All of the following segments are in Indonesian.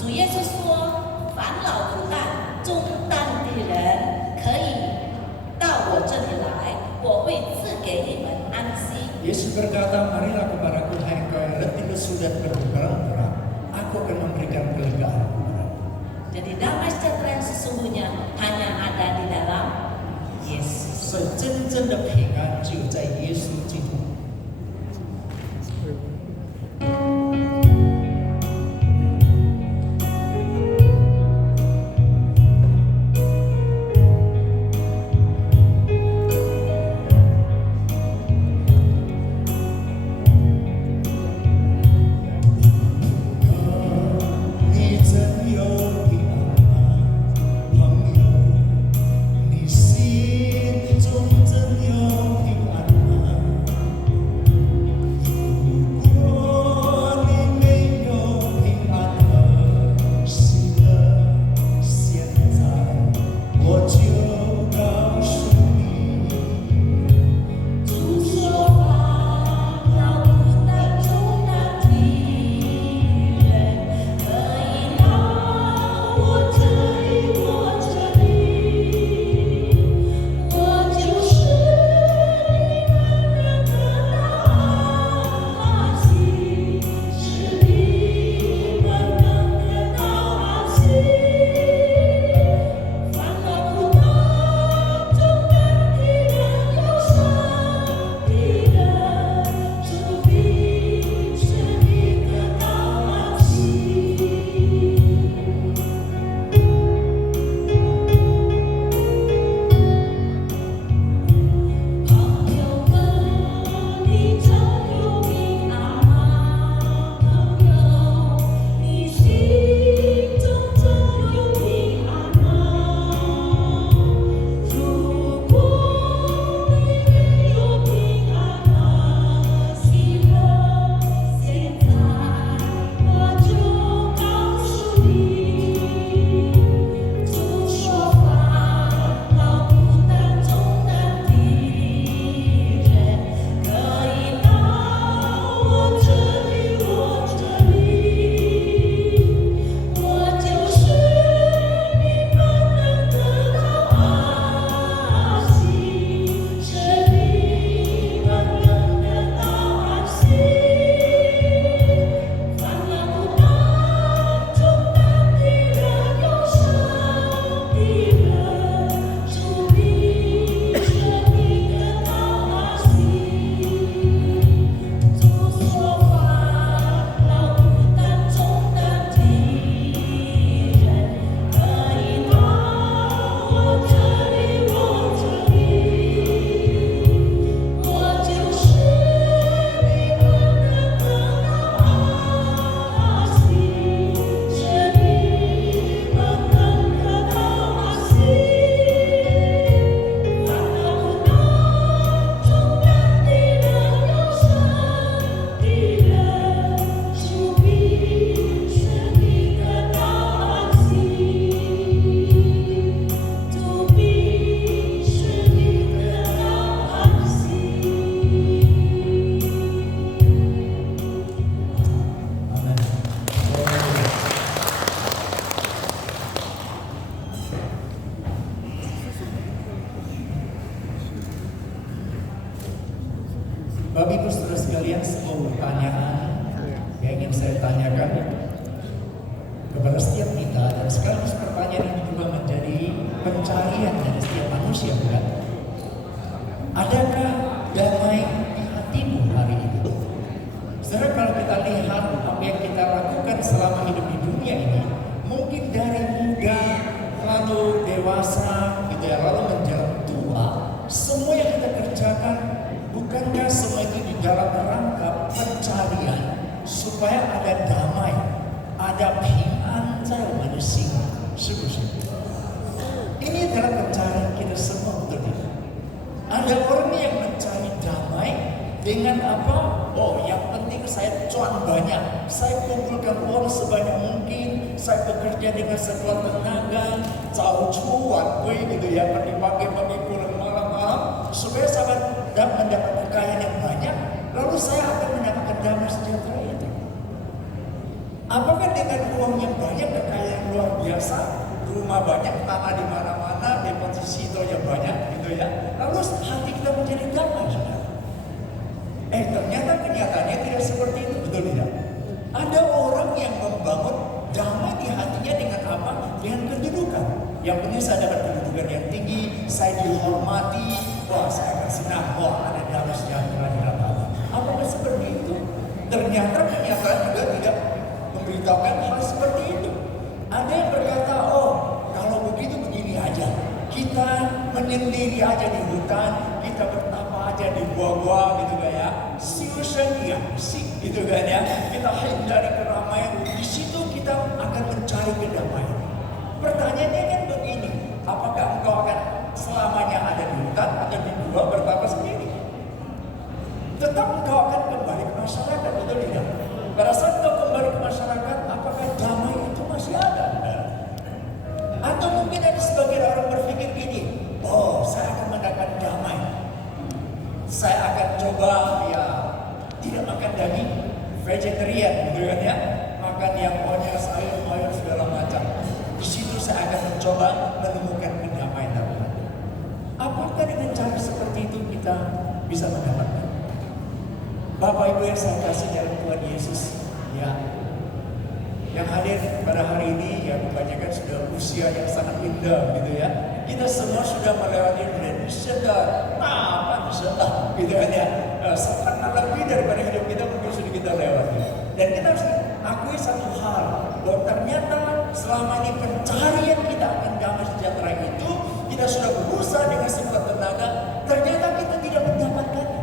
主耶稣说：“烦恼苦担重担的人可以到我这里来，我会赐给你们安息。” Yesus berkata, marilah kepadaku hai engkau yang letih lesu dan berbeban berat, aku akan memberikan kelegaan. Jadi damai sejahtera yang sesungguhnya hanya ada di dalam Yesus. 所以真正的平安只有在耶稣基督。Bapak Ibu Saudara sekalian, sebuah pertanyaan yang ingin saya tanyakan kepada setiap kita, dan sekaligus pertanyaan ini juga menjadi pencarian dari setiap manusia, bukan? Adakah damai di hatimu hari ini? Saudara, kalau kita lihat apa yang kita lakukan selama hidup di dunia ini, mungkin dari muda lalu dewasa, gitu ya, lalu menjelang tua, semua yang kita kerjakan, bukankah semua itu di dalam rangka pencarian supaya ada damai, ada平安在我们的心，是不是？ Ini adalah pencarian kita semua, betul tidak? Ada orang yang mencari damai dengan apa? Oh, yang penting saya cuan banyak, saya kumpulkan uang sebanyak mungkin, saya bekerja dengan sekuat tenaga, jauh cuan, gitu ya, pagi-pagi pulang malam-malam, supaya saya mendapat kekayaan yang banyak, lalu saya akan mendapatkan damai sejahtera itu. Apakah dengan uang yang banyak, kekayaan yang luar biasa, rumah banyak, tanah di mana-mana, deposito yang banyak, gitu ya. Lalu hati kita menjadi damai, saudara. Ternyata kenyataannya tidak seperti itu, betul tidak? Ada orang yang membangun damai di hatinya dengan apa? Dengan kedudukan. Yang penting saya dapat kedudukan yang tinggi, saya dihormati, wah saya akan senang, wah ada damai sejahtera di dalam hati. Apakah seperti itu? Ternyata kenyataan juga tidak memberitahukan hal seperti itu. Ada yang berkata, oh kalau begitu begini aja, kita menyendiri aja di hutan, kita bertapa aja di gua-gua gitu kan ya, gitu kan ya, kita hindari keramaian, di situ kita akan mencari kedamaian. Pertanyaannya kan begini, apakah engkau akan selamanya ada di hutan atau di gua bertapa sendiri? Tetap engkau akan kembali ke masyarakat, betul tidak? Pada saat engkau kembali ke masyarakat, apakah damai itu masih ada? Atau mungkin ada sebagian orang berpikir gini, oh saya akan mendapat damai, saya akan coba ya tidak makan daging, vegetarian gitu kan ya, makan yang banyak sayur-mayur segala macam. Di situ saya akan mencoba menemukan kedamaian dalam hati. Apakah dengan cara seperti itu kita bisa mendapatkan? Bapak Ibu yang saya kasih dalam Tuhan Yesus, ya, yang hadir pada hari ini ya kebanyakan sudah usia yang sangat indah gitu ya. Kita semua sudah melewati sedar, gitu kan ya. Sangat lebih daripada hidup kita mungkin sudah kita lewati. Dan kita harus akui satu hal, bahwa ternyata selama ini pencarian kita akan damai sejahtera itu, kita sudah berusaha dengan sekuat tenaga, ternyata kita tidak mendapatkannya.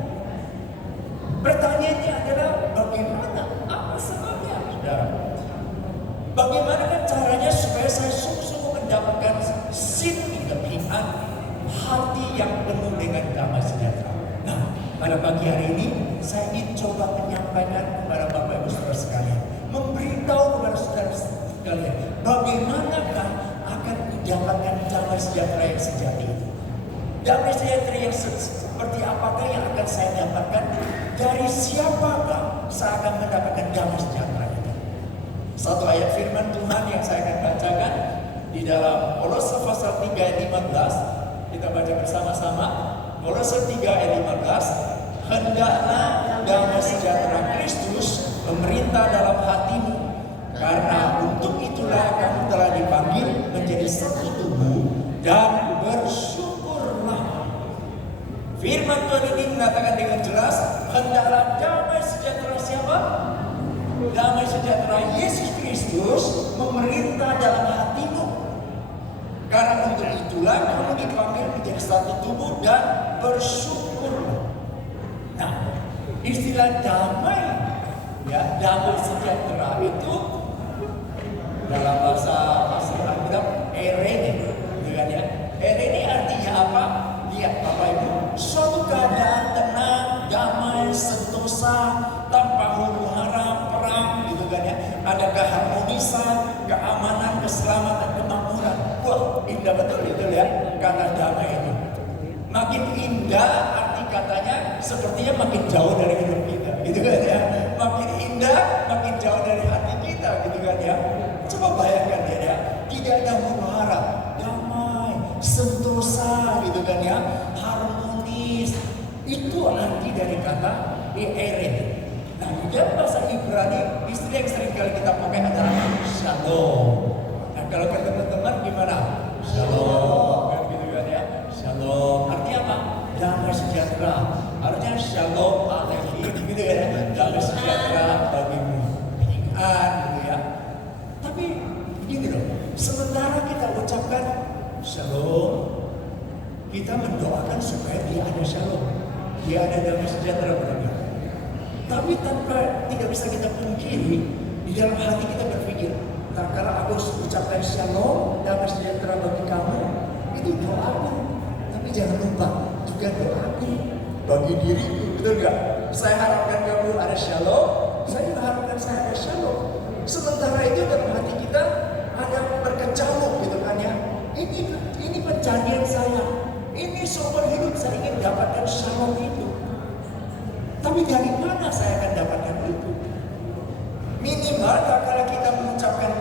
Pertanyaannya adalah bagaimana? Apa sebabnya, saudara? Bagaimana caranya supaya saya sungguh-sungguh mendapatkan hati yang penuh dengan damai sejahtera? Nah, pada pagi hari ini saya ingin coba menyampaikan kepada Bapak Ibu Saudara sekalian, memberitahu kepada saudara sekalian, bagaimanakah akan mendapatkan damai sejahtera yang sejati itu. Damai sejahtera yang seperti apakah yang akan saya dapatkan? Dari siapakah saya akan mendapatkan damai sejahtera itu? Satu ayat firman Tuhan yang saya akan bacakan di dalam Kolose pasal 3 ayat 15. Kita baca bersama-sama. Kolose 3 ayat 15. Hendaklah damai sejahtera Kristus memerintah dalam hatimu, karena untuk itulah kamu telah dipanggil menjadi satu tubuh, dan bersyukurlah. Firman Tuhan ini mengatakan dengan jelas, hendaklah damai sejahtera siapa? Damai sejahtera Yesus Kristus memerintah dalam hatimu, karena untuk itulah kamu dipanggil menjadi satu tubuh dan bersyukurlah. Nah, istilah damai, ya, damai sejahtera itu dalam bahasa Alkitab erene, kan ya? Erene artinya apa? Lihat Bapak Ibu, suatu keadaan tenang, damai, sentosa, tanpa huru-hara, perang, gitu kan ya? Ada keharmonisan, keamanan, keselamatan, kemakmuran. Wah, indah betul itu ya, kata damai itu. Makin indah arti katanya sepertinya makin jauh dari hidup kita, gitu kan ya. Makin indah, makin jauh dari hati kita, gitu kan ya. Coba bayangkan ya, tidak ada huru-hara, damai, sentosa, gitu kan ya, harmonis. Itu arti dari kata eren. Nah, di dalam bahasa Ibrani, istilah yang sering kali kita pakai adalah shalom. Nah, kalau ke teman-teman gimana? Shalom, kan gitu kan ya. Shalom, artinya apa? Damai sejahtera. Artinya shalom alehi, gitu kan ya. Damai sejahtera bagimu. Gitu ya. Tapi begini loh, sementara kita ucapkan shalom, kita mendoakan supaya dia ada shalom, dia ada damai sejahtera bagi. Tapi tanpa tidak bisa kita pungkiri, di dalam hati kita berpikir, tak kala aku ucapkan shalom, damai sejahtera bagi kamu, itu doaku. Tapi jangan lupa juga doaku bagi diriku, betul gak? Saya harapkan kamu ada shalom, saya harapkan saya ada shalom. Sementara itu dalam hati kita ada berkecamuk, gitu kan ya. Ini pencarian saya, ini sumber hidup saya ingin dapatkan shalom itu. Tapi dari mana saya akan dapatkan itu? Minimal kalau kita mengucapkan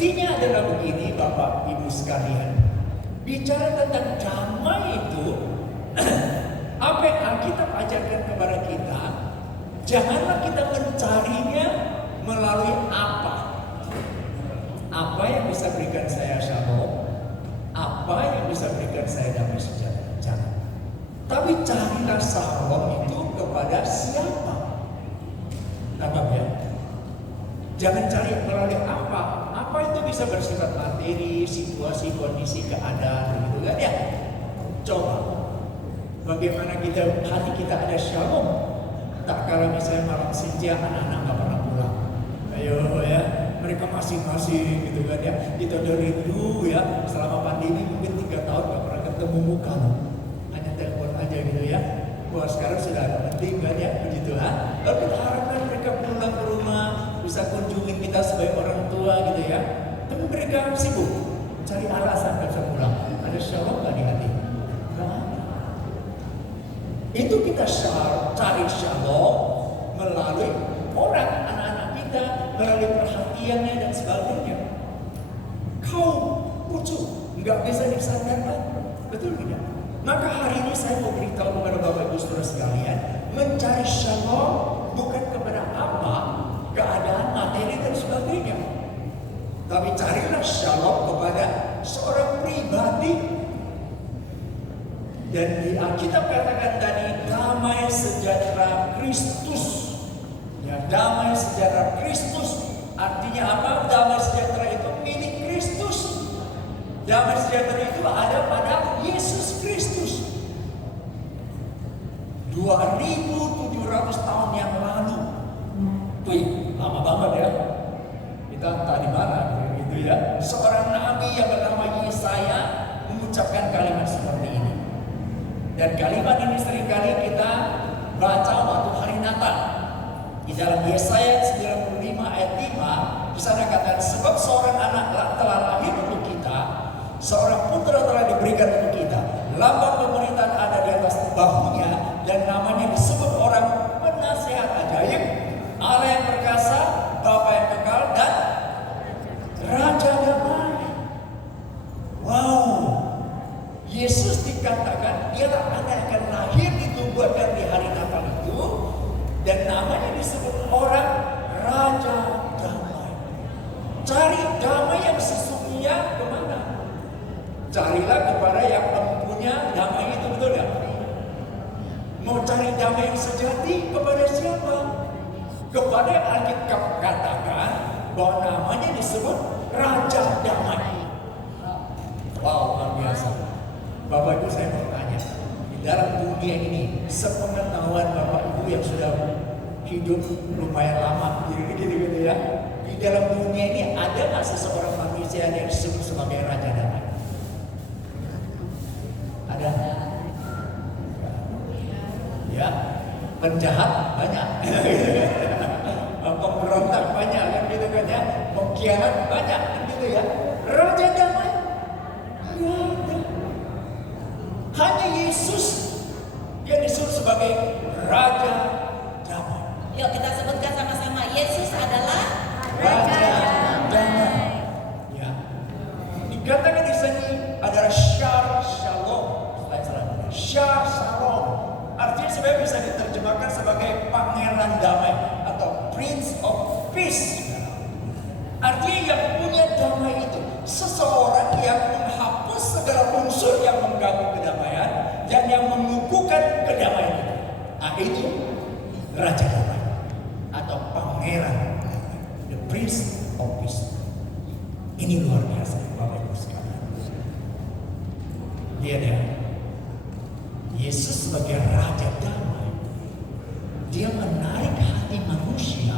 intinya adalah begini Bapak Ibu sekalian. Bicara tentang damai itu, apa yang Alkitab ajarkan kepada kita, janganlah kita mencarinya melalui apa. Apa yang bisa berikan saya shalom, apa yang bisa berikan saya damai sejahtera. Jangan. Tapi carilah shalom itu kepada siapa? Tangkap ya. Jangan cari melalui apa. Apa itu bisa bersifat materi, situasi, kondisi, keadaan, gitu kan ya. Coba, bagaimana hati kita ada shalom. Tak kala misalnya malam senja anak-anak nggak pernah pulang. Ayo ya, mereka masing-masing gitu kan ya. Kita udah rindu ya, selama pandemi mungkin 3 tahun nggak pernah ketemu muka loh. Hanya telepon aja gitu ya. Wah sekarang sudah ada penting kan ya, begitu ha. Tapi kita harapkan mereka pulang ke rumah, bisa kunjungin kita sebagai orang tua gitu ya. Tapi mereka sibuk cari alasan nggak bisa pulang. Ada shalom nggak di hati? Nggak. Itu kita cari shalom melalui orang, anak-anak kita, melalui perhatiannya dan sebagainya. Kau lucu, nggak bisa disadarkan, betul tidak? Maka hari ini saya mau beritahu kepada Bapak Ibu Saudara sekalian, mencari shalom bukan kepada apa, keadaan, materi dan sebagainya. Tapi carilah shalom kepada seorang pribadi. Dan di Alkitab katakan tadi, damai sejahtera Kristus. Ya, damai sejahtera Kristus. Artinya apa? Damai sejahtera itu milik Kristus. Damai sejahtera itu ada pada Yesus Kristus. 2700 tahun yang lalu. Wih, lama banget ya. Kita entah di mana gitu ya. Seorang nabi yang bernama Yesaya mengucapkan kalimat seperti ini. Dan kalimat ini seringkali kita baca waktu hari Natal. Di dalam Yesaya 95 ayat 5, di sana katakan, sebab seorang anak telah lahir untuk kita, seorang putra telah diberikan untuk kita. Lambang pemerintahan ada di atas bahunya, dan namanya disebut orang penasihat ajaib, Allah yang perkasa, Bapa yang kekal, dan Raja damai. Wow, Yesus dikatakan dialah anak yang akan lahir ditubuhkan di hari Natal itu, dan namanya disebut orang Raja damai. Cari damai yang sesungguhnya kemana? Carilah kepada yang mempunyai damai itu, betul ya? Mau cari damai yang sejati kepada siapa? Kepada yang Alkitab katakan bahwa namanya disebut Raja Damai. Wow, luar biasa. Bapak Ibu saya mau tanya, di dalam dunia ini, sepengetahuan Bapak Ibu yang sudah hidup lumayan lama, gitu ya, di dalam dunia ini ada nggak seseorang manusia yang disebut sebagai Raja Damai? Ada? Ya, penjahat banyak, pemberontak banyak kan gitu kan ya, pengkhianat banyak kan gitu ya. Raja Damai nggak ada. Hanya Yesus yang disebut sebagai Raja Damai. Yuk kita sebutkan sama-sama, Yesus adalah Raja Damai. Ya. Dikatakan di sini adalah Shalom. Shalom. Artinya sebenarnya bisa diterjemahkan sebagai Pangeran Damai atau Prince of Peace. Artinya yang punya damai itu seseorang yang menghapus segala unsur yang mengganggu kedamaian dan yang mengukuhkan kedamaian itu. Nah, itu Raja Damai atau Pangeran Damai, the Prince of Peace. Ini luar biasa, Bapak Ibu sekalian. Lihat ya, Yesus sebagai Raja Damai, dia menarik hati manusia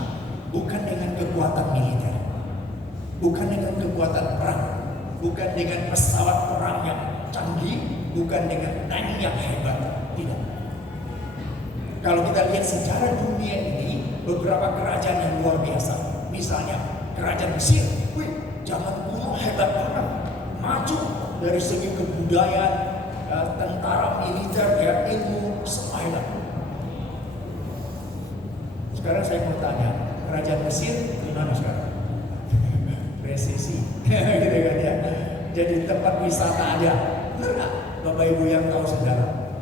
bukan dengan kekuatan militer, bukan dengan kekuatan perang, bukan dengan pesawat perang yang canggih, bukan dengan tank yang hebat, tidak. Kalau kita lihat sejarah dunia ini, beberapa kerajaan yang luar biasa, misalnya kerajaan Mesir, zaman kuno hebat banget, maju dari segi kebudayaan, tentara, militer, ya, ilmu, semuanya. Sekarang saya mau tanya, kerajaan Mesir di mana sekarang? resesi, gitu kan ya. Jadi tempat wisata aja. Benar Bapak Ibu yang tahu saudara?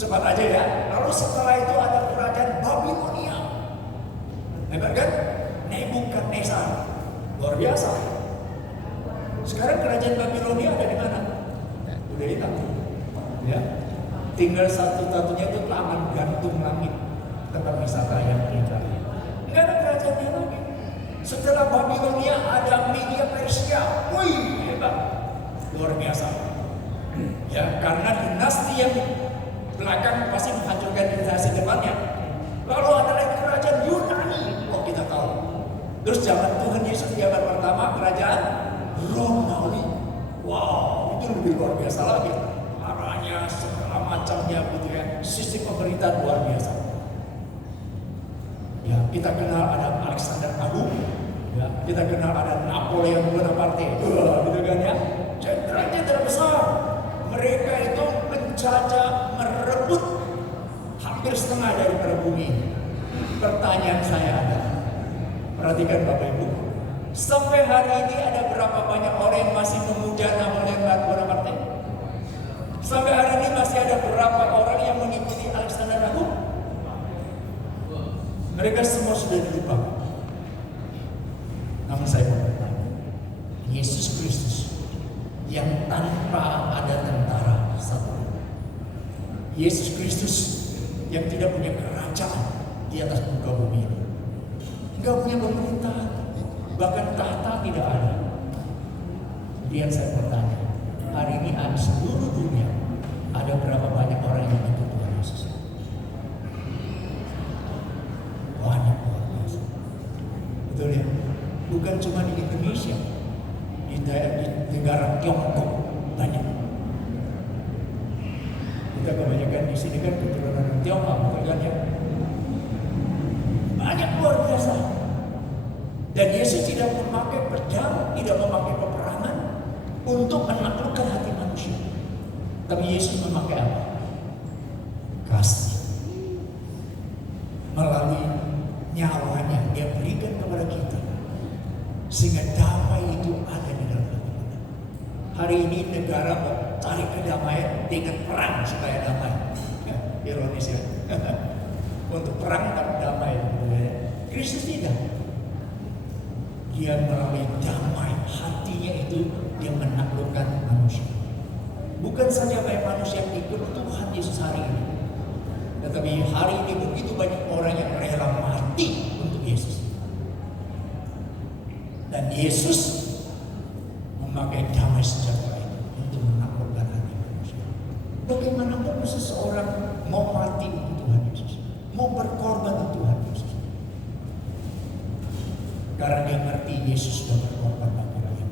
Cepat aja ya. Lalu setelah itu ada kerajaan Babilonia. Hebat kan? Nebukadnezar. Luar biasa. Sekarang kerajaan Babilonia ada di mana? Udah hilang. Ya. Tinggal satu-satunya itu taman gantung langit, tempat wisata yang terjadi. Enggak ada kerajaannya lagi. Setelah Babilonia ada Media Persia. Wih, hebat. Luar biasa. Ya, karena dinasti yang belakang pasti menghancurkan dinasti depannya. Lalu ada lagi kerajaan Yunani. Oh, kita tahu. Terus zaman Tuhan Yesus jabat pertama kerajaan Romawi. Wow, itu lebih luar biasa lagi. Arahnya segala macamnya gitu ya. Sistem pemerintahan luar biasa. Ya, kita kenal ada Alexander Agung. Ya, kita kenal ada Napoleon Bonaparte. Gitu kan ya. Jenderal-jenderal besar. Mereka itu menjajah, merebut hampir setengah dari bumi. Pertanyaan saya adalah, perhatikan Bapak Ibu, sampai hari ini ada berapa banyak orang yang masih memuja Napoleon Bonaparte? Sampai hari ini masih ada berapa orang yang mengikuti Alexander Agung? Mereka semua sudah dilupakan. Namun saya mau bertanya, Yesus Kristus yang tanpa ada tentara satu, Yesus Kristus yang tidak punya kerajaan di atas muka bumi, nggak punya pemerintahan, bahkan tahta tidak ada. Kemudian saya bertanya, hari ini ada seluruh dunia, ada berapa banyak orang yang ikut Tuhan Yesus? Banyak luar biasa. Betul ya? Bukan cuma di Indonesia, di negara Tiongkok banyak. Kita kebanyakan di sini kan keturunan Tiongkok, betul kan ya? Banyak luar biasa. Dan Yesus tidak memakai pedang, tidak memakai peperangan untuk menaklukkan hati manusia. Tapi Yesus memakai apa? Kasih. Melalui nyawanya Dia berikan kepada kita, sehingga damai itu ada di dalam hati kita. Hari ini negara mau cari kedamaian dengan perang supaya damai. Ya, ironis ya. Untuk perang tapi damai. Kristus tidak. Dia melalui damai hatinya itu dia menaklukkan manusia. Bukan saja banyak manusia yang ikut Tuhan Yesus hari ini, tetapi hari ini begitu banyak orang yang rela mati untuk Yesus. Dan Yesus memakai damai sejahtera itu untuk menaklukkan hati manusia. Bagaimanapun seseorang mau mati untuk Tuhan Yesus, mau berkorban untuk Tuhan Yesus, karena dia ngerti Yesus sudah berkorban bagi rakyat.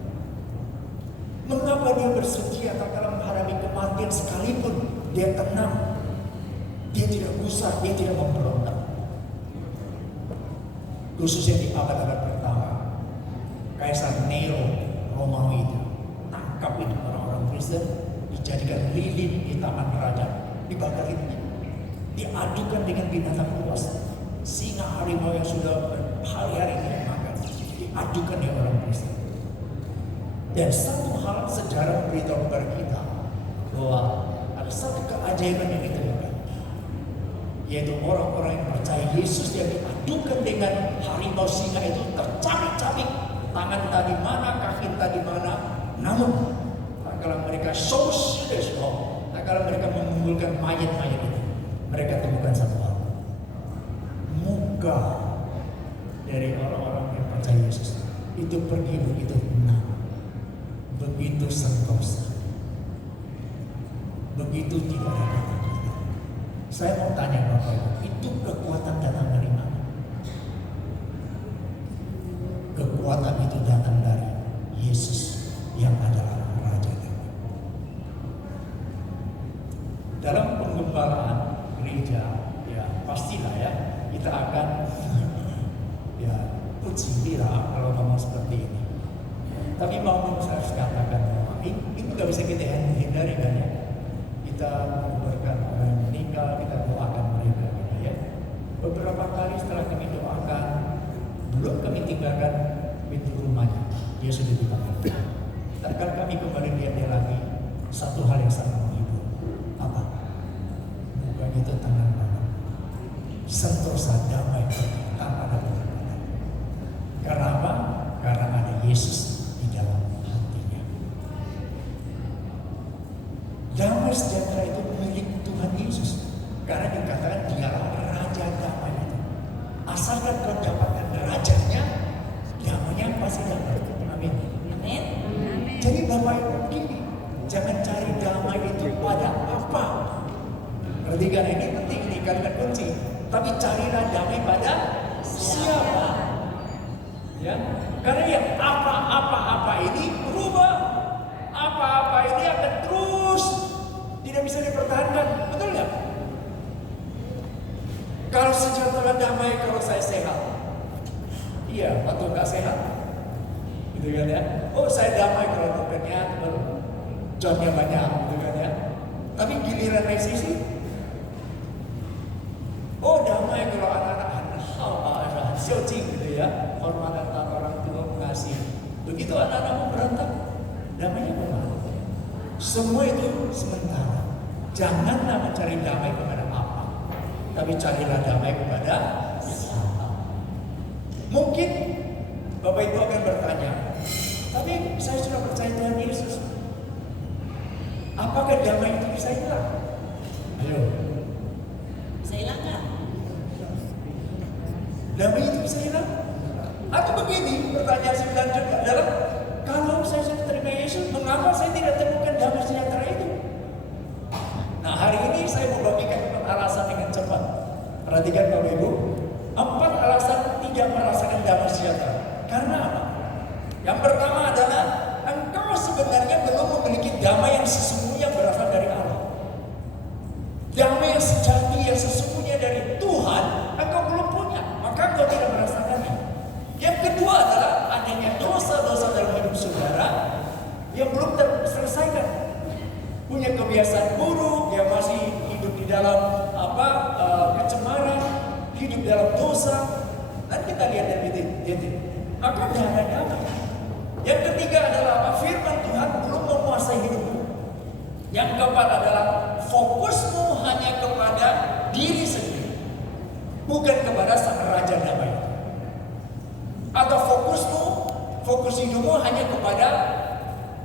Mengapa dia bersedia tak kala menghadapi kematian sekalipun dia tenang, dia tidak gusar, dia tidak memberontak. Khususnya di abad-abad pertama, Kaisar Nero Romawi itu tangkap itu orang-orang Kristen, dijadikan lilin di taman raja, dibakar hidupnya, diadukan dengan binatang buas, singa harimau yang sudah berhari-hari tidak makan, diadukan dengan orang Kristen. Dan satu hal sejarah beritahu kepada kita bahwa ada satu keajaiban yang ditemukan, yaitu orang-orang yang percaya Yesus yang diadukan dengan harimau singa itu tercabik-cabik, tangan tadi mana, kaki tadi mana. Namun kalau mereka sosialis, kalau mereka mengumpulkan mayat-mayat itu, mereka temukan satu hal, muka dari orang-orang yang percaya Yesus itu pergi begitu tenang, begitu sentosa, begitu tidak ada kata-kata. Saya mau tanya Bapak Ibu, itu kekuatan datang dari mana? Kekuatan itu datang dari Yesus yang adalah Raja Damai. Dalam penggembalaan gereja, ya pastilah ya kita akan ya puji bila kalau ngomong seperti ini. Tapi mau saya harus katakan bahwa ini nggak bisa kita hindari kan ya. Kita menguburkan orang yang meninggal, kita doakan mereka gitu ya. Beberapa kali setelah kami doakan, belum kami tinggalkan pintu rumahnya. Dia sudah dipanggil. Dan kalau kami kembali lihat dia lagi, satu hal yang sangat menghibur. Apa? Mukanya itu tenang banget. Sentosa damai tanpa ada perdebatan. Karena apa? Karena ada Yesus di dalam hatinya. Damai sejahtera itu milik Tuhan Yesus. Karena dikatakan dialah Raja damai itu. Asalkan kau dapatkan rajanya, damainya pasti dapat. Amin. Amin. Jadi Bapak Ibu begini, jangan cari damai itu pada apa. Perhatikan ini penting, ini kalimat kunci. Tapi carilah damai pada siapa. Ya, karena yang apa-apa ini berubah. Apa-apa ini akan terus tidak bisa dipertahankan, betul nggak? Kalau sejahtera damai, kalau saya sehat, iya, waktu nggak sehat, gitu kan ya. Oh, saya damai kalau dokternya jodohnya banyak, gitu kan ya. Tapi giliran resisi, oh damai kalau anak-anak hasil gitu ya, hormat antara orang tua mengasihi. Begitu anak-anak mau berantak, damainya kemana? Semua itu sementara. Janganlah mencari damai kepada apa, tapi carilah damai kepada siapa. Mungkin Bapak Ibu akan bertanya, tapi saya sudah percaya Tuhan Yesus. Apakah damai itu bisa hilang? Ayo. Bisa hilang nggak? Damai itu bisa hilang? Atau begini, pertanyaan selanjutnya adalah, kalau saya sudah terima Yesus, mengapa saya tidak temukan damai sejahtera itu? Nah, hari ini saya mau bagikan 4 alasan dengan cepat. Perhatikan Bapak Ibu, 4 alasan tidak merasakan damai sejahtera. Karena apa? Yang pertama adalah, engkau sebenarnya belum memiliki damai yang sesungguhnya berasal dari Allah. Damai yang sejati, yang sesungguhnya dari Tuhan, engkau belum punya, maka engkau tidak merasakannya. Yang kedua adalah adanya dosa-dosa dalam hidup saudara yang belum terselesaikan. Punya kebiasaan buruk, dia masih hidup di dalam kecemaran, hidup dalam dosa. Nanti kita lihat dari titik. Maka tidak ada damai. Yang ketiga adalah apa? Firman Tuhan belum menguasai hidupmu. Yang keempat adalah fokusmu hanya kepada diri sendiri, bukan kepada sang Raja damai. Atau fokus hidupmu hanya kepada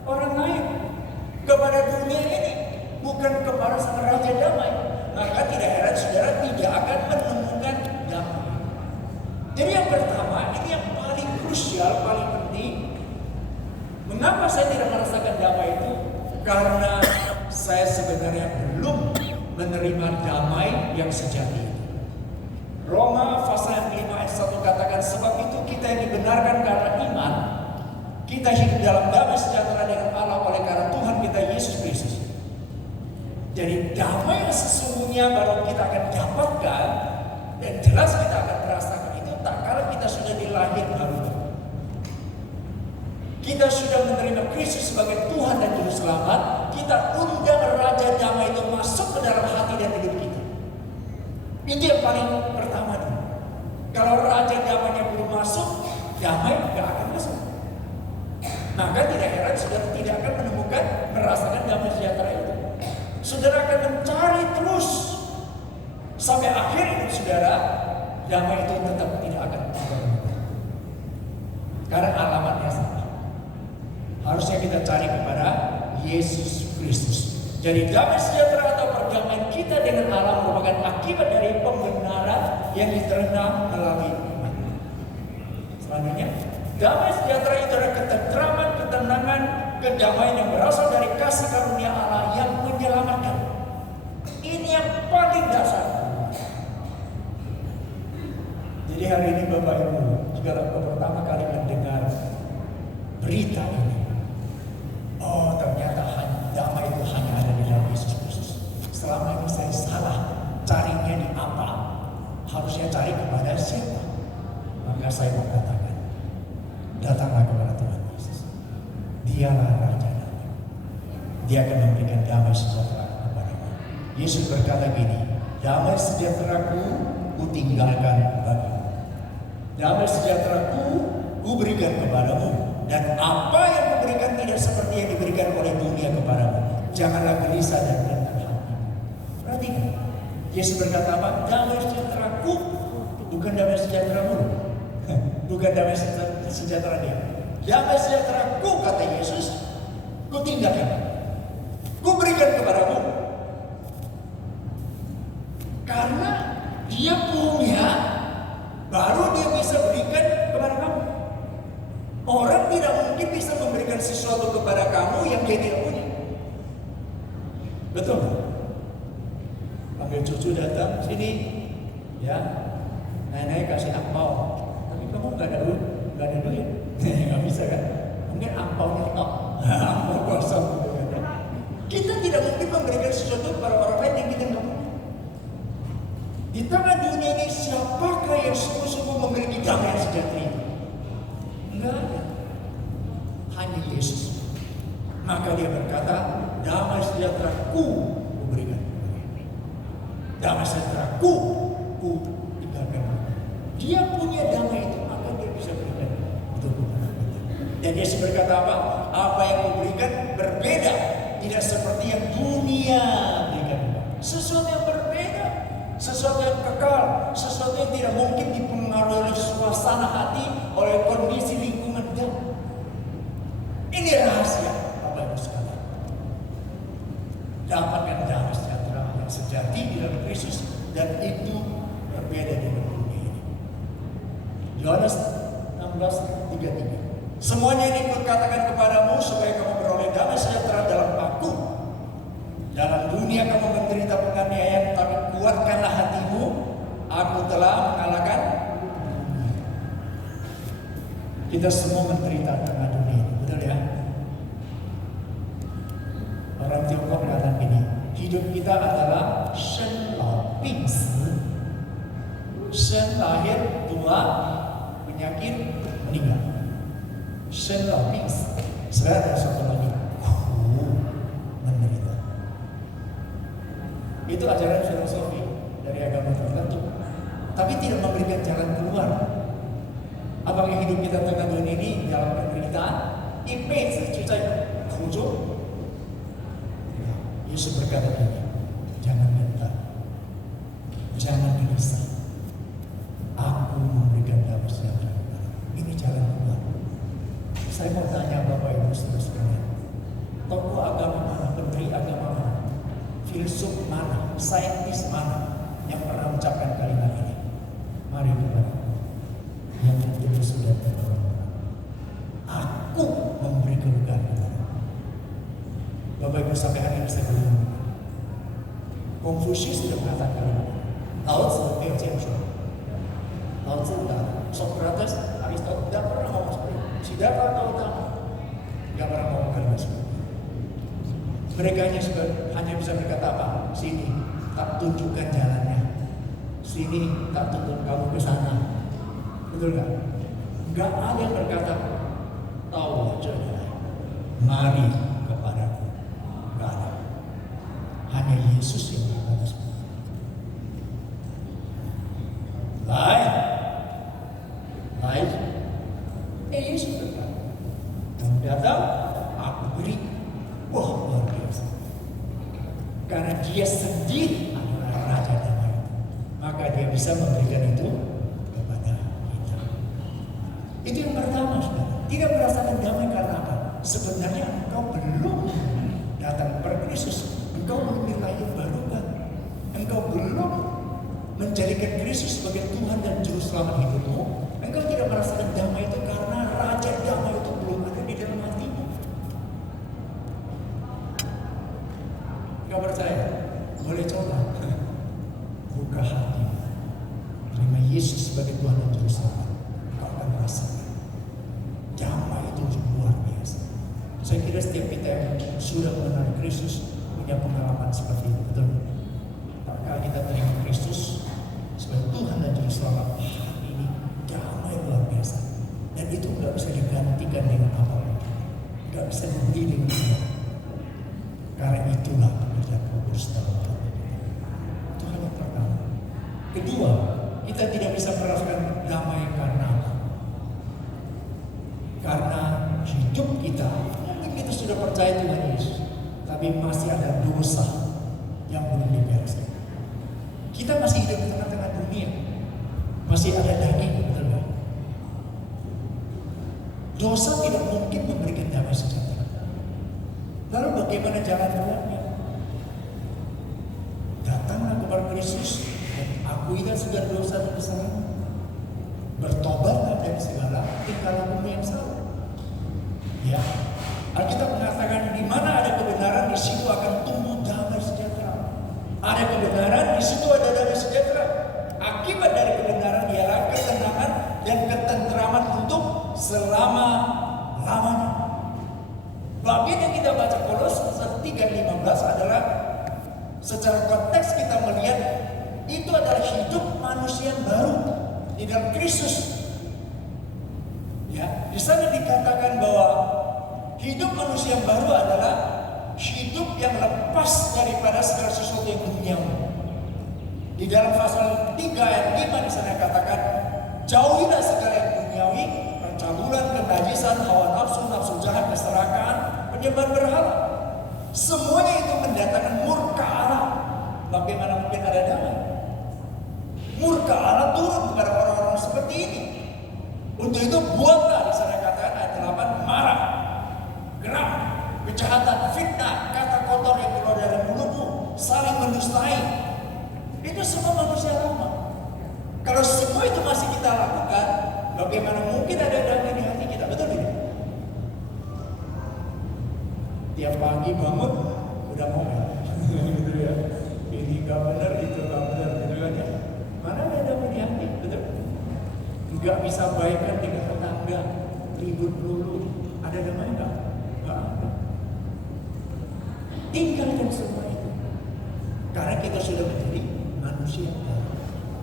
orang lain, kepada dunia ini, bukan kepada sang Raja damai. Maka tidak heran saudara tidak akan menemukan damai. Jadi yang pertama, ini yang paling krusial, paling penting. Mengapa saya tidak merasakan damai itu? Karena saya sebenarnya belum menerima damai yang sejati. Roma pasal 5 ayat 1 katakan, sebab itu kita yang dibenarkan karena iman, kita hidup dalam damai sejahtera dengan Allah oleh karena Tuhan kita Yesus Kristus. Jadi damai yang sesungguhnya baru kita akan dapatkan, dan jelas kita akan merasakan itu tak kala kita sudah dilahir baru. Kita sudah menerima Kristus sebagai Tuhan dan Juru Selamat. Kita undang Raja Damai itu masuk ke dalam hati dan hidup kita. Itu yang paling pertama dulu. Kalau Raja Damainya belum masuk, damai tidak akan masuk. Maka tidak heran saudara tidak akan menemukan, merasakan damai sejahtera itu. Saudara akan mencari terus sampai akhir hidup saudara, damai itu tetap tidak akan menemukan. Karena alamatnya sama. Harusnya kita cari kepada Yesus Kristus. Jadi damai sejahtera atau perdamaian kita dengan Allah merupakan akibat dari pembenaran yang diterima melalui iman. Selanjutnya, damai sejahtera itu adalah ketentraman, ketenangan, kedamaian yang berasal dari kasih karunia Allah yang menyelamatkan. Ini yang paling dasar. Jadi hari ini Bapak Ibu, jika pertama kali mendengar berita ini, oh ternyata damai itu hanya ada di dalam Yesus Kristus. Selama ini saya salah carinya di apa? Harusnya cari kepada siapa? Maka saya mau katakan, datanglah kepada Tuhan Yesus. Dialah Raja damai. Dia akan memberikan damai sejahtera kepadamu. Yesus berkata gini, damai sejahteraku ku tinggalkan bagimu. Damai sejahteraku ku berikan kepadamu. Dan apa yang kuberikan tidak seperti yang diberikan oleh dunia kepadamu. Janganlah gelisah dan rendah hati. Perhatikan, Yesus berkata apa? Damai sejahteraku, bukan damai sejahteramu. Bukan damai sejahtera dia. Damai sejahteraku, kata Yesus, ku tinggalkan, ku berikan kepadamu. Karena dia punya, baru dia bisa berikan kepada kamu. Orang tidak mungkin bisa memberikan sesuatu kepada kamu yang dia tidak punya. Betul? Panggil cucu datang sini, ya, nenek kasih angpau, tapi kamu nggak ada duit, nggak bisa kan? Mungkin angpaunya tok, angpau kosong. Kita tidak mungkin memberikan sesuatu kepada orang lain yang kita nggak punya. Di tengah dunia ini, siapakah yang sungguh-sungguh memiliki damai yang sejahtera? Enggak ada, hanya Yesus. Maka dia berkata, damai sejahteraku kuberikan. Damai sejahteraku ku tinggalkan. Dia punya damai itu, maka dia bisa berikan untuk kepada kita. Dan Yesus berkata apa? Apa yang kuberikan berbeda, tidak seperti yang dunia berikan. Sesuatu yang berbeda, sesuatu yang kekal, sesuatu yang tidak mungkin dipengaruhi oleh suasana hati, oleh kondisi lingkungan. Ini rahasia, Bapak Ibu sekalian. Dapatkan damai sejahtera yang sejati di dalam Kristus, dan itu berbeda dengan dunia ini. Yohanes 16:33. Semuanya ini kukatakan kepadamu supaya kamu beroleh damai sejahtera dalam Aku. Dalam dunia kamu menderita penganiayaan, tapi kuatkanlah hatimu. Aku telah mengalahkan dunia. Kita semua menderita karena dunia ini, betul ya? Orang Tiongkok katakan gini, hidup kita adalah Shen Lao Ping Si. Shen lahir, tua, penyakit, meninggal. Shen Lao Ping Si. Sebenarnya ada satu lagi, menderita. Itu ajaran filosofi dari agama tertentu, tapi tidak memberikan jalan keluar. Apakah hidup kita tengah dunia ini dalam penderitaan? Yesus berkata ini, jangan gentar, jangan gelisah. Aku memberikan damai sejahtera. Ini jalan keluar. Saya mau tanya Bapak Ibu saudara sekalian, tokoh agama mana, pendiri agama mana, filsuf mana, saintis mana yang pernah mengucapkan kalimat ini? Mari kita yang tulus sudah berdoa. Aku memberi kelugaan kepada Bapak Ibu sampai hari ini saya belum. Konfusius sudah mengatakan kalimat ini. Lao Tzu tidak cakap. Lao Tzu tidak. Socrates, Aristoteles tidak pernah ngomong seperti itu. Siddhartha Gautama tidak pernah ngomong kalimat seperti itu. Mereka hanya bisa berkata apa? Sini, tak tunjukkan jalannya. Sini, tak tuntun kamu ke sana. Betul nggak? Nggak ada yang berkata, tahu aja, mari kepadaku. Nggak ada. Hanya Yesus yang berkata seperti itu. Lain. Yesus berkata, kamu datang, aku beri. Wah, luar biasa. Karena dia sendiri adalah Raja Damai, maka dia bisa memberikan itu kepada kita. Itu yang pertama, saudara. Tidak merasakan damai karena apa? Sebenarnya engkau belum datang kepada Kristus. Engkau belum dilahir baru kan? Engkau belum menjadikan Kristus sebagai Tuhan dan Juru Selamat hidupmu. Engkau tidak merasakan damai itu karena Raja Damai itu belum ada di dalam hatimu. Engkau percaya? Boleh coba. Buka hati. Terima Yesus sebagai Tuhan dan Juru Selamat. Engkau akan merasakan damai itu luar biasa. Saya kira setiap kita yang sudah mengenal Kristus punya pengalaman seperti itu, betul? Kalau kita terima Kristus sebagai Tuhan dan Juru Selamat, ini damai luar biasa. Dan itu nggak bisa digantikan dengan apapun, nggak bisa dibeli dengan apa. Karena itulah pekerjaan kudus dalam hati kita. Itu hal yang pertama. Kedua, kita tidak bisa merasakan damai karena apa? Karena dosa yang belum dibereskan. Kita masih hidup di tengah-tengah dunia, masih ada daging, betul nggak? Dosa tidak mungkin memberikan damai sejahtera. Lalu bagaimana jalan keluarnya? Datanglah kepada Kristus dan akuilah segala dosa dan kesalahan. Bertobatlah dari segala tingkah lakumu yang salah. Ya, Alkitab mengatakan di mana ada kebenaran di situ akan tumbuh damai sejahtera. Ada kebenaran di situ ada damai sejahtera. Akibat dari kebenaran ialah ketenangan dan ketenteraman untuk selama-lamanya. Bagian yang kita baca Kolose 3:15 adalah secara konteks kita melihat itu adalah hidup manusia yang baru di dalam Kristus. Ya, di sana dikatakan bahwa hidup manusia yang baru adalah hidup yang lepas daripada segala sesuatu yang duniawi. Di dalam pasal 3 ayat 5 di sana katakan, jauhilah segala yang duniawi, percabulan, kenajisan, hawa nafsu, nafsu jahat, keserakahan, penyembahan berhala. Semuanya itu mendatangkan murka Allah. Bagaimana mungkin ada damai? Murka Allah turun kepada orang-orang seperti ini. Untuk itu buatlah, di sana katakan ayat 8, marah, geram, kejahatan, fitnah, kata kotor yang keluar dari mulutmu, saling mendustai. Itu semua manusia lama. Kalau semua itu masih kita lakukan, bagaimana mungkin ada damai di hati kita? Betul tidak? Tiap pagi bangun udah ngomel, gitu ya. Ini gak benar, itu gak benar, gitu kan ya. Mana ada damai di hati? Betul? Gak bisa baikan dengan tetangga, ribut dulu. Ada damai enggak? Enggak ada. Tinggalkan semua itu. Karena kita sudah menjadi manusia baru.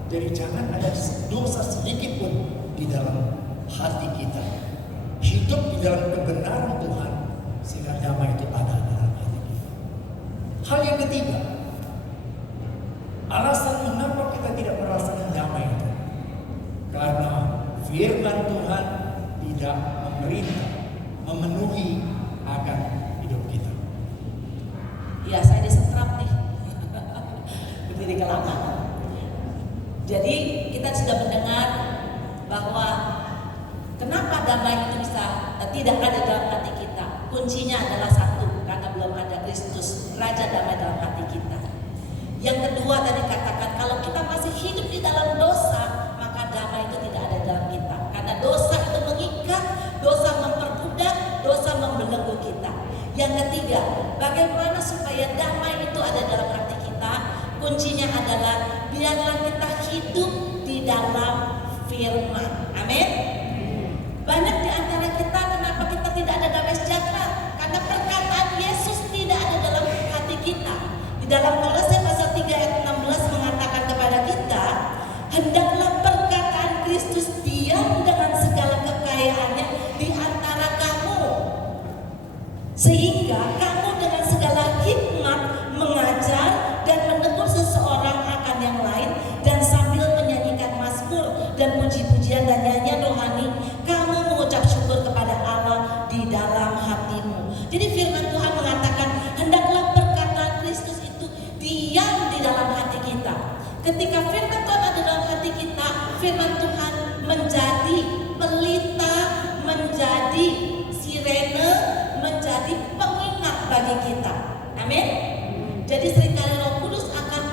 Jadi jangan ada dosa sedikit pun di dalam hati kita. Hidup di dalam kebenaran Tuhan, sehingga damai itu ada dalam hati kita. Hal yang ketiga, alasan mengapa kita tidak merasakan damai itu, karena firman Tuhan tidak memerintah, memenuhi akan hidup kita. Ya, saya disetrap nih. Berdiri kelamaan. Jadi kita sudah mendengar bahwa kenapa damai itu bisa tidak ada dalam hati kita. Kuncinya adalah satu, karena belum ada Kristus, Raja damai dalam hati kita. Yang kedua tadi katakan, kalau kita masih hidup di dalam dosa, maka damai itu tidak ada dalam kita. Karena dosa itu mengikat, dosa memperbudak, dosa membelenggu kita. Yang ketiga, bagaimana supaya damai itu ada dalam hati kita? Kuncinya adalah biarlah kita hidup di dalam firman. Amin. Banyak di antara kita, kenapa kita tidak ada damai sejahtera? Karena perkataan Yesus tidak ada dalam hati kita. Di dalam Kolose pasal 3 ayat 16 mengatakan kepada kita, hendaklah perkataan Kristus diam dengan segala kekayaannya di antara kamu, sehingga kamu dengan segala hikmat mengajar dan menegur seseorang akan yang lain, dan sambil menyanyikan mazmur dan puji-pujian dan nyanyian rohani, kamu mengucap syukur kepada Allah di dalam hatimu. Jadi firman Tuhan mengatakan, hendaklah perkataan Kristus itu diam di dalam hati kita. Ketika firman Tuhan ada dalam hati kita, firman Tuhan menjadi pelita, menjadi sirene, menjadi pengingat bagi kita. Amin. Jadi seringkali Roh Kudus akan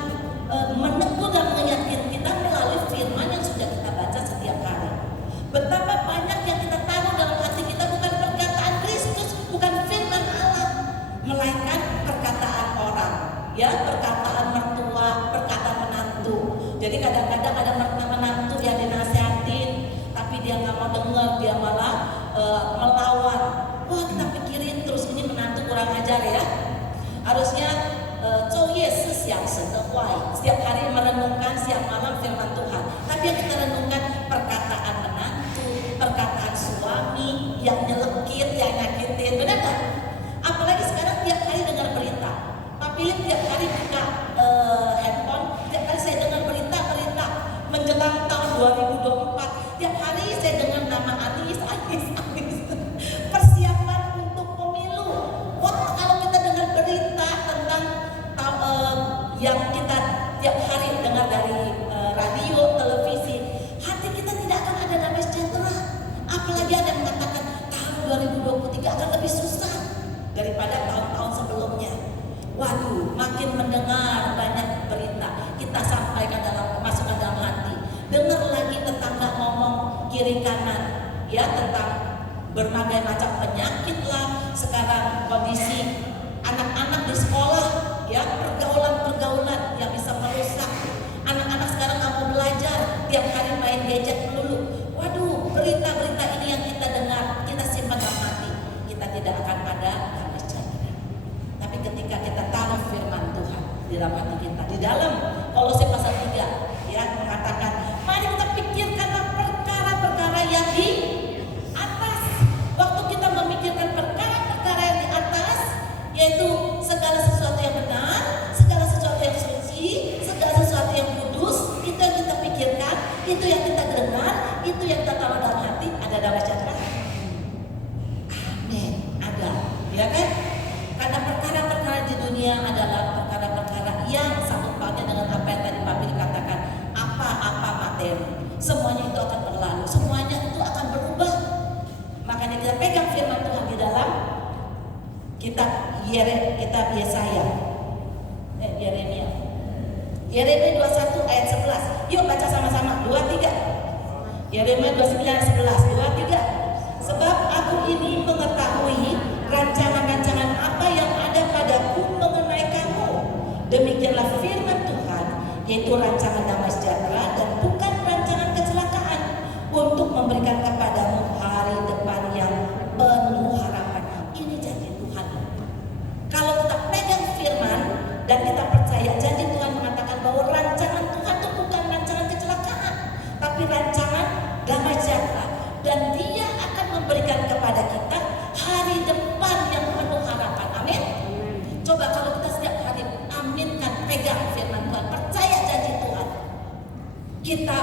menegur dan mengingatkan kita melalui firman yang sudah kita baca setiap hari. Betapa banyak yang kita taruh dalam hati kita bukan perkataan Kristus, bukan firman Allah, melainkan perkataan orang, ya, perkataan mertua, perkataan menantu. Jadi kadang-kadang ada menantu yang dinasihatin, tapi dia nggak mau dengar, dia malah melawan. Wah, kita pikirin terus, ini menantu kurang ajar ya. Harusnya setiap hari merenungkan siang malam firman Tuhan. Tapi yang kita renungkan perkataan menantu, perkataan suami yang nyelekit, yang nyakitin, benar gak? Apalagi sekarang tiap hari dengar berita. Pak Philip tiap hari buka handphone, tiap hari saya dengar berita menjelang tahun 2024. Tiap hari saya dengar nama Anies. Persiapan untuk pemilu. Wah, kalau kita dengar berita tentang Waduh, makin mendengar banyak berita, kita sampaikan masukkan dalam hati. Dengar lagi tetangga ngomong kiri kanan, ya, tentang berbagai macam penyakit lah. Sekarang kondisi anak-anak di sekolah, ya, pergaulan-pergaulan yang bisa merusak. Anak-anak sekarang nggak mau belajar, tiap hari main gadget melulu. Waduh, berita-berita ini yang kita dengar, kita simpan dalam hati, kita tidak akan ada damai sejahtera. Tapi ketika kita taruh firman Tuhan di dalam hati kita, di dalam Kolose pasal 3, ya, mengatakan, mari kita pikirkanlah perkara-perkara yang di atas. Waktu kita memikirkan perkara-perkara yang di atas, yaitu segala sesuatu yang benar, segala sesuatu yang suci, segala sesuatu yang kudus, itu yang kita pikirkan, itu yang kita dengar, itu yang kita taruh dalam hati, ada damai sejahtera. Amin, ada, ya kan? Karena perkara-perkara di dunia adalah perkara-perkara yang sangkut pautnya dengan apa yang tadi Papi dikatakan, apa-apa materi. Semuanya itu akan berlalu, semuanya itu akan berubah. Makanya kita pegang firman Tuhan di dalam kitab Yesaya, Yeremia 21 ayat 11. Yuk baca sama-sama, 2-3. Yeremia 29:11, 2-3. Sebab aku ini mengetahui rancangan-rancangan apa yang ada padaku mengenai kamu. Demikianlah firman Tuhan, yaitu rancangan damai sejahtera dan bukan rancangan kecelakaan, untuk memberikan kepadamu hari depan yang penuh harapan. Ini janji Tuhan. Kalau kita pegang firman dan kita percaya, janji Tuhan mengatakan bahwa rancangan Tuhan itu bukan rancangan kecelakaan, tapi rancangan damai sejahtera, dan Dia akan memberikan kepada kita hari depan yang penuh harapan. Amin. Coba kalau kita setiap hari aminkan, pegang firman Tuhan, percaya janji Tuhan. Kita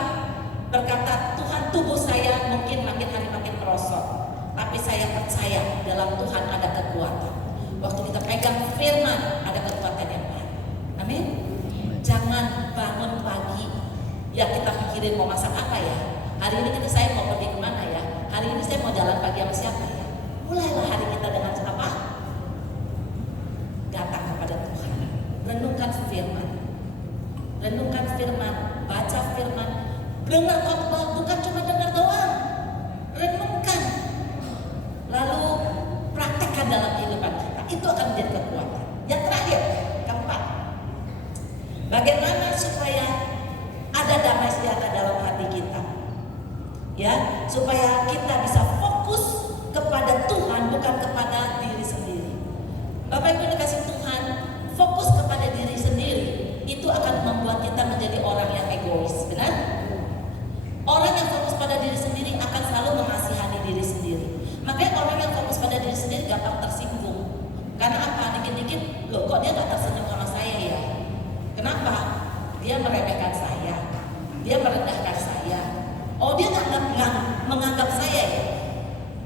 berkata, Tuhan, tubuh saya mungkin makin hari makin merosot, tapi saya percaya dalam Tuhan ada kekuatan. Waktu kita pegang firman, ada kekuatan yang baik. Amin. Jangan bangun pagi, ya kita pikirin mau masak apa ya. Hari ini saya mau pergi kemana ya. Hari ini saya mau jalan pagi sama siapa ya. Mulailah hari kita dengan apa? Datang kepada Tuhan. Renungkan firman. Renungkan firman, baca firman, dengar khotbah, bukan cuma dengar doang. Renungkan. Lalu praktekkan dalam kehidupan kita. Itu akan menjadi kekuatan. Yang terakhir, keempat. Bagaimana supaya ada damai sejahtera dalam hati kita? Ya, supaya kita bisa fokus kepada Tuhan, bukan kepada diri sendiri. Bapak Ibu dikasih Tuhan, fokus kepada diri sendiri itu akan membuat kita menjadi orang yang egois, benar? Orang yang fokus pada diri sendiri akan selalu mengasihani diri sendiri. Makanya orang yang fokus pada diri sendiri gampang tersinggung. Karena apa? Dikit-dikit, loh kok dia gak tersenyum sama saya ya? Kenapa? Dia meremehkan saya, dia merendahkan saya. Oh, dia nggak menganggap saya ya.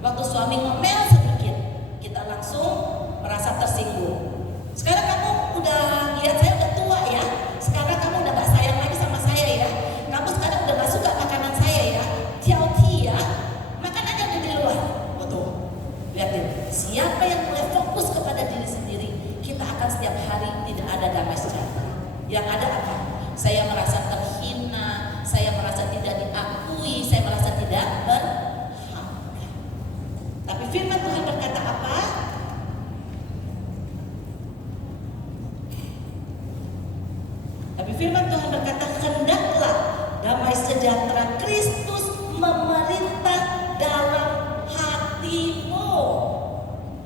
Waktu suami ngomel sedikit, kita langsung merasa tersinggung. Sekarang kamu udah lihat saya udah tua ya. Sekarang kamu udah gak sayang lagi sama saya ya. Kamu sekarang udah gak suka makanan saya ya. Tiao-ti ya. Makanannya ada di luar. Betul. Lihatin. Siapa yang mulai fokus kepada diri sendiri, kita akan setiap hari tidak ada damai sejahtera. Yang ada apa? Saya merasa terhina, saya merasa tidak diakui, saya merasa tidak berharga. Tapi firman Tuhan berkata apa? Tapi firman Tuhan berkata, hendaklah damai sejahtera Kristus memerintah dalam hatimu.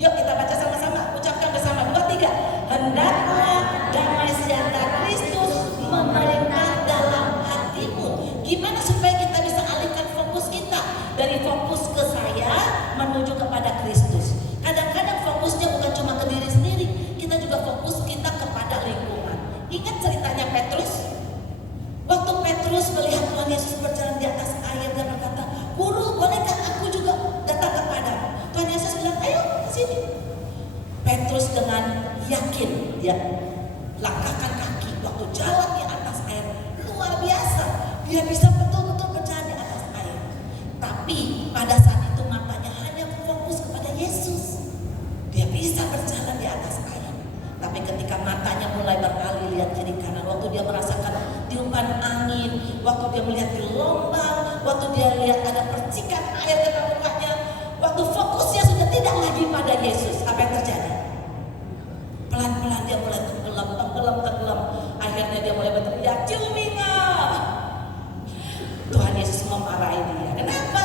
Yuk kita baca sama-sama, ucapkan bersama, 2, 3. Hendaklah damai sejahtera Kristus memerintah dalam hatimu. Gimana supaya kita bisa alihkan fokus kita dari fokus ke saya menuju kepada Kristus? Kadang-kadang fokusnya bukan cuma ke diri sendiri, kita juga fokus kita kepada lingkungan. Ingat ceritanya Petrus? Waktu Petrus melihat Tuhan Yesus berjalan di atas air dan berkata, Guru, bolehkah aku juga datang kepadamu? Tuhan Yesus bilang, ayo ke sini. Petrus dengan yakin dia langkahkan kaki waktu jalan di atas air, luar biasa. Dia bisa betul-betul berjalan di atas air. Tapi pada saat itu matanya hanya fokus kepada Yesus. Dia bisa berjalan di atas air. Tapi ketika matanya mulai beralih lihat kiri kanan, waktu dia merasakan tiupan angin, waktu dia melihat gelombang, waktu dia lihat ada percikan air kena mukanya, waktu fokusnya sudah tidak lagi pada Yesus, apa yang terjadi? Pelan-pelan dia mulai tenggelam. Akhirnya dia mulai berteriak, "Ciuminga!" Tuhan Yesus memarahi dia. Kenapa?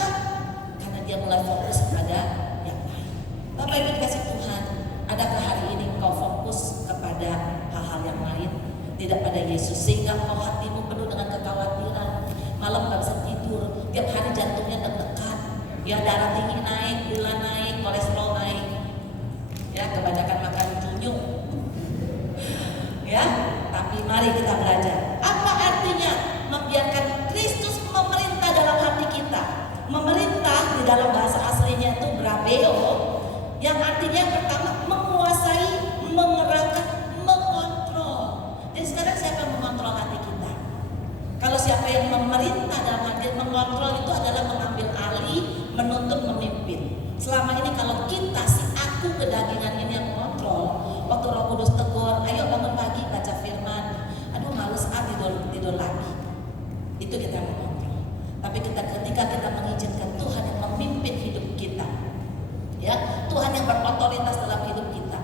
Karena dia mulai fokus pada yang lain. Bapak Ibu dikasih Tuhan, adakah hari ini engkau fokus kepada hal-hal yang lain, tidak pada Yesus, sehingga engkau hatimu penuh dengan kekhawatiran, malam gak bisa tidur, tiap hari jantungnya deg-degan, ya darah tinggi naik, gula naik, kolesterol naik, ya kebanyakan makan cunyuk, ya. Tapi mari kita belajar. Apa artinya membiarkan Kristus memerintah dalam hati kita? Memerintah di dalam bahasa aslinya itu brabeo, yang artinya yang pertama menguasai, mengerahkan, mengontrol. Jadi sekarang siapa yang mengontrol hati kita? Kalau siapa yang memerintah dalam hati, mengontrol itu adalah mengambil alih, menuntut, memimpin. Selama ini kalau kita si aku kedagingan ini yang mengontrol, waktu Roh Kudus tegur, ayo bangun pagi baca firman, aduh males tidur lagi. Itu kita mengontrol. Tapi ketika kita mengizinkan Tuhan yang memimpin hidup kita, ya Tuhan yang berotoritas dalam hidup kita,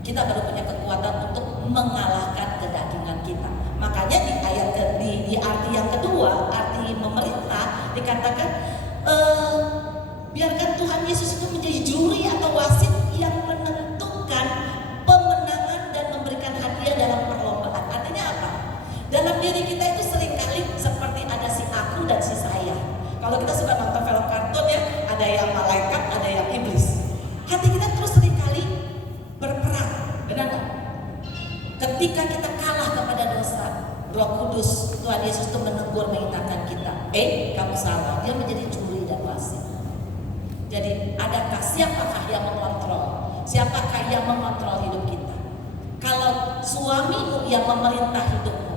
kita baru punya kekuatan untuk mengalahkan kedagingan kita. Makanya di ayat di arti yang kedua, arti memerintah dikatakan biarkan Tuhan Yesus itu menjadi juri atau wasit yang menentukan pemenangan dan memberikan hadiah dalam perlombaan. Artinya apa? Dalam diri kita itu seringkali seperti ada si aku dan si saya. Kalau kita suka nonton film kartun ya, ada yang malaikat, ada yang iblis. Hati kita terus seringkali berperang, benar nggak? Ketika kita kalah kepada dosa, Roh Kudus, Tuhan Yesus itu menegur, mengingatkan kita, kamu salah. Dia menjadi juri dan wasit. Jadi adakah siapakah yang mengontrol? Siapakah yang mengontrol hidup kita? Kalau suamimu yang memerintah hidupmu,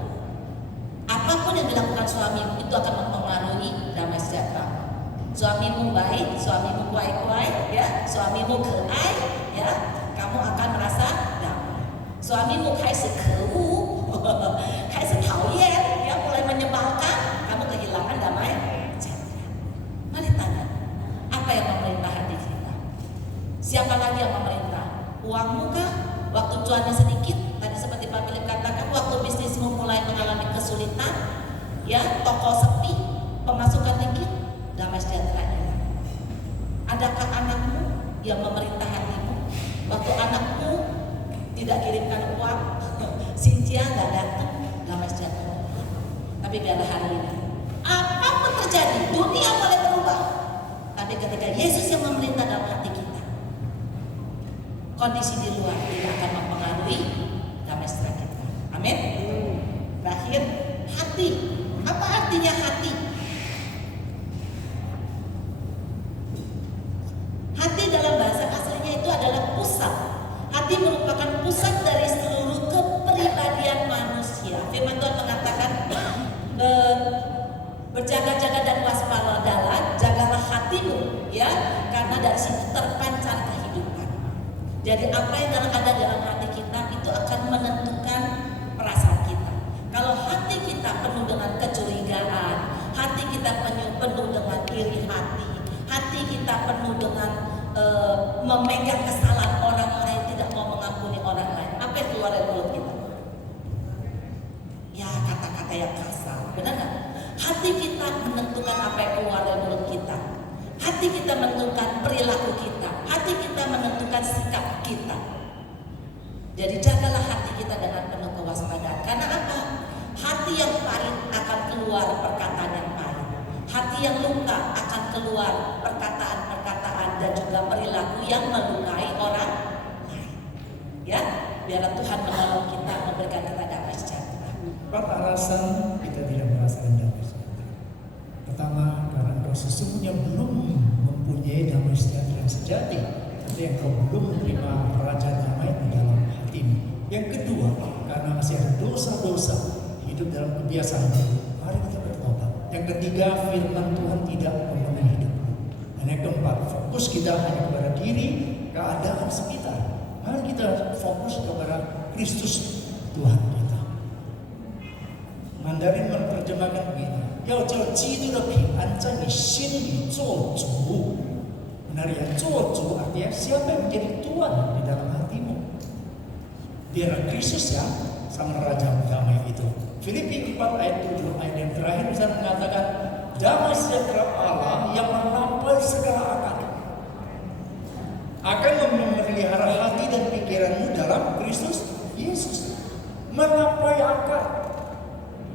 apapun yang dilakukan suamimu itu akan mempengaruhi damai sejahtera. Suamimu baik, suamimu kuai-kuai, ya, suamimu keai, ya, kamu akan merasa damai. Suamimu kaisi kewu, kaisi tauyen, ya, mulai menyebalkan, kamu kehilangan damai sejahtera. Mari tanya, apa yang memerintah hati kita? Siapa lagi yang memerintah? Uangmu kah? Waktu cuannya sedikit, tadi seperti Pak Philip katakan, waktu bisnismu mulai mengalami kesulitan, ya, toko sepi, pemasukan dikit, damai sejahteranya. Adakah anakmu yang memerintah hatimu? Waktu anakmu tidak kirimkan uang, Cynthia nggak datang, damai sejahtera. Tapi biarlah hari ini, apapun terjadi, dunia boleh berubah. Tapi ketika Yesus yang memerintah dalam hati kita, kondisi di luar tidak akan mempengaruhi damai sejahtera kita. Amin. Terakhir, hati. Apa artinya hati? Hati dalam bahasa aslinya itu adalah pusat. Hati merupakan pusat dari seluruh kepribadian manusia. Firman Tuhan mengatakan, berjaga-jaga dan waspadalah, jagalah hatimu, ya, karena dari situ terpancar kehidupan. Jadi apa yang ada dalam hati kita itu akan menentukan perasaan kita. Kalau hati kita penuh dengan kecurigaan, hati kita penuh dengan iri hati kita penuh dengan memegang kesalahan orang lain, tidak mau mengampuni orang lain, apa yang keluar dari mulut kita? Ya, kata-kata yang kasar, benar nggak? Hati kita menentukan apa yang keluar dari mulut kita. Hati kita menentukan perilaku kita. Hati kita menentukan sikap kita. Jadi jagalah hati kita dengan penuh kewaspadaan. Karena apa? Hati yang pahit akan keluar perkataan yang pahit. Hati yang luka akan keluar perkataan-perkataan dan juga perilaku yang melukai orang lain. Ya, biarlah Tuhan menolong kita, memberikan kita damai sejahtera. Empat alasan kita tidak merasakan damai sejahtera. Pertama, karena engkau sesungguhnya belum mempunyai damai sejahtera sejati. Itu yang kau belum menerima raja damai di dalam hatimu. Yang kedua, karena masih ada dosa-dosa hidup dalam kebiasaan itu. Mari kita bertobat. Yang ketiga, firman Tuhan tidak memenuhi hidupmu. Dan yang keempat, fokus kita hanya kepada diri, keadaan sekitar. Mari kita fokus kepada Kristus Tuhan kita. Mandarin menerjemahkan begini, 要叫基督的平安在你心里做主. Benar ya, 做主 artinya siapa yang menjadi Tuhan di dalam hatimu. Biar Kristus ya, sang Raja damai itu. Filipi 4 ayat 7 ayat yang terakhir bisa mengatakan, damai sejahtera Allah yang melampaui segala akal akan memelihara hati dan pikiranmu dalam Kristus Yesus. Melampaui akal.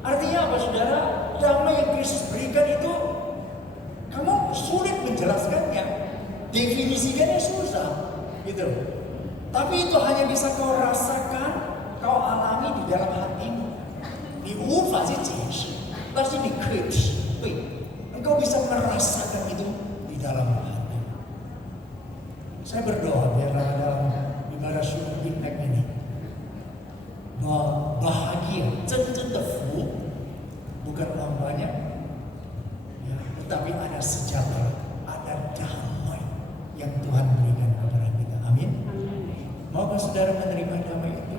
Artinya apa saudara? Damai yang Kristus berikan itu kamu sulit menjelaskannya, definisikannya susah, gitu. Tapi itu hanya bisa kau rasakan, kau alami di dalam hatimu. 你无法去解释，但是你可以体会。Engkau bisa merasakan itu di dalam hati. Saya berdoa biar dalam ibadah syukur Impact ini bahwa bahagia, 真正的福 bukan uang banyak, ya, tetapi ada sejahtera, ada damai yang Tuhan berikan kepada kita. Amin. Maukah saudara menerima damai itu?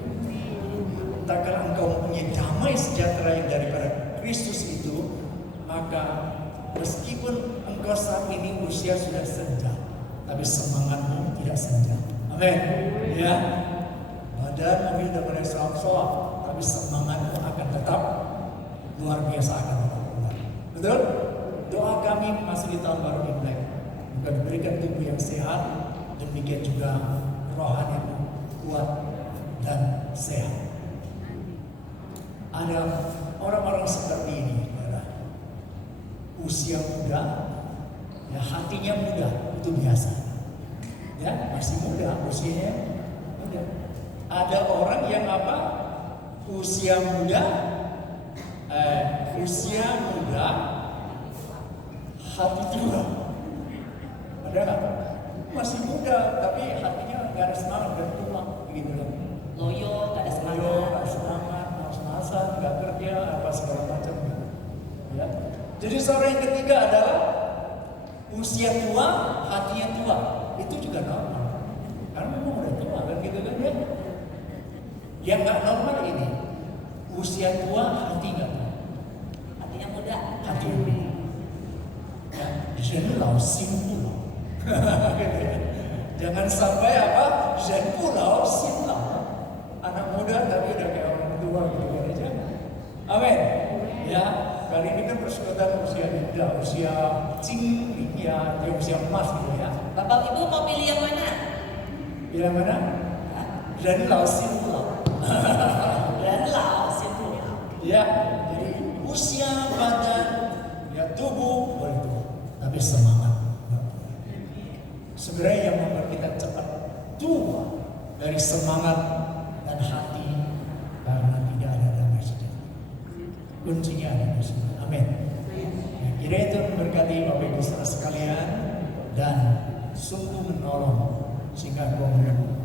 Tak kalau engkau mempunyai damai sejahtera yang daripada Kristus itu, maka meskipun engkau saat ini usia sudah senja, tapi semangatmu tidak senja. Amin. Ya. Badan mungkin sudah mulai soak-soak, tapi semangatmu akan tetap luar biasa, akan tetap kuat. Betul? Doa kami masih di tahun baru Imlek, bukan diberikan tubuh yang sehat, demikian juga rohani kuat dan sehat. Ada orang-orang seperti ini, usia muda, ya hatinya muda, itu biasa. Ya, masih muda, usianya muda. Ada orang yang apa? Usia muda, hati tua. Ada nggak? Masih muda, tapi hatinya nggak ada semangat dan tua, begitu loh. Loyo, nggak ada semangat. Loyo, nggak semangat, malas-malasan, nggak kerja, apa segala macam. Ya. Jadi seorang yang ketiga adalah usia tua, hatinya tua. Itu juga normal. Karena memang udah tua kan gitu kan ya. Yang nggak normal ini usia tua, hati nggak tua. Hatinya muda. Hati muda. Ya, jadi lausin pulau. Jangan sampai apa? Jadi pulau sinlau. Anak muda tapi udah kayak orang tua gitu kan aja. Amin. Ya. Kali ini kan persekutuan usia muda, usia cing, ya, usia emas gitu ya. Bapak Ibu mau pilih yang mana? Pilih yang mana? Dan lausin pulau. Dan lausin pulau. Ya, jadi usia badan, ya tubuh boleh tua, tapi semangat. Sebenarnya yang membuat kita cepat tua dari semangat dan hati karena tidak ada damai sejahtera. Kuncinya ada di sini. Amin. Kiranya itu memberkati Bapak Ibu saudara sekalian dan sungguh menolong sehingga kau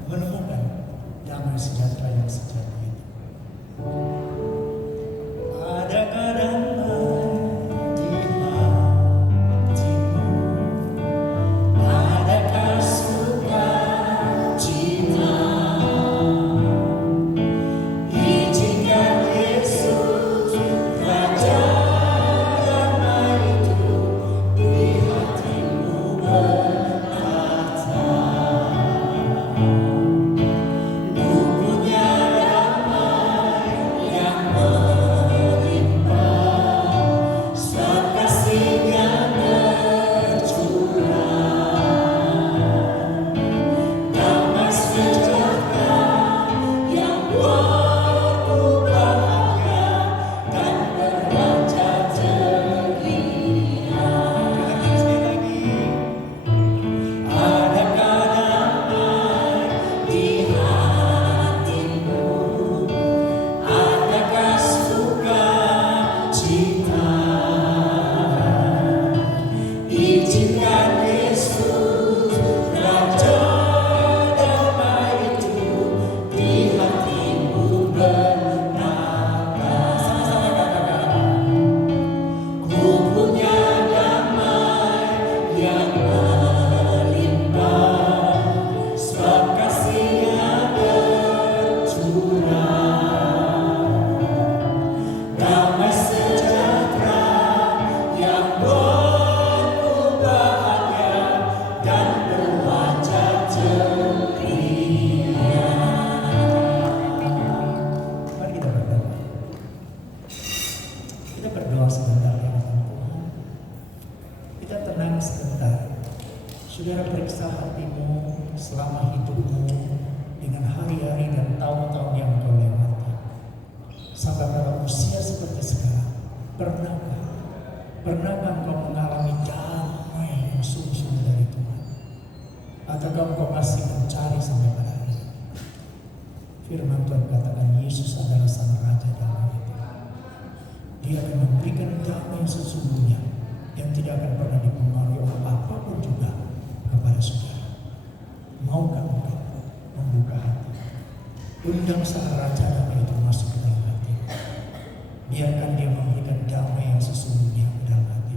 menemukan damai sejahtera yang sejati itu. Adakah damai di hatimu? Adakah sukacita? Izinkan Yesus Raja damai itu di hatimu berkata. Ku punya damai Saudara, periksa hatimu selama hidupmu dengan hari-hari dan tahun-tahun yang kau lewati. Sampai pada usia seperti sekarang, pernahkah engkau mengalami damai yang sungguh-sungguh dari Tuhan? Ataukah engkau masih mencari sampai pada hari ini? Firman Tuhan katakan Yesus adalah Sang Raja damai itu. Dia akan memberikan damai yang sesungguhnya yang tidak akan pernah dipengaruhi oleh apapun juga kepada saudara. Maukah engkau membuka hati? Undang Sang Raja damai itu masuk ke dalam hati. Biarkan dia memberikan damai yang sesungguhnya ke dalam hati.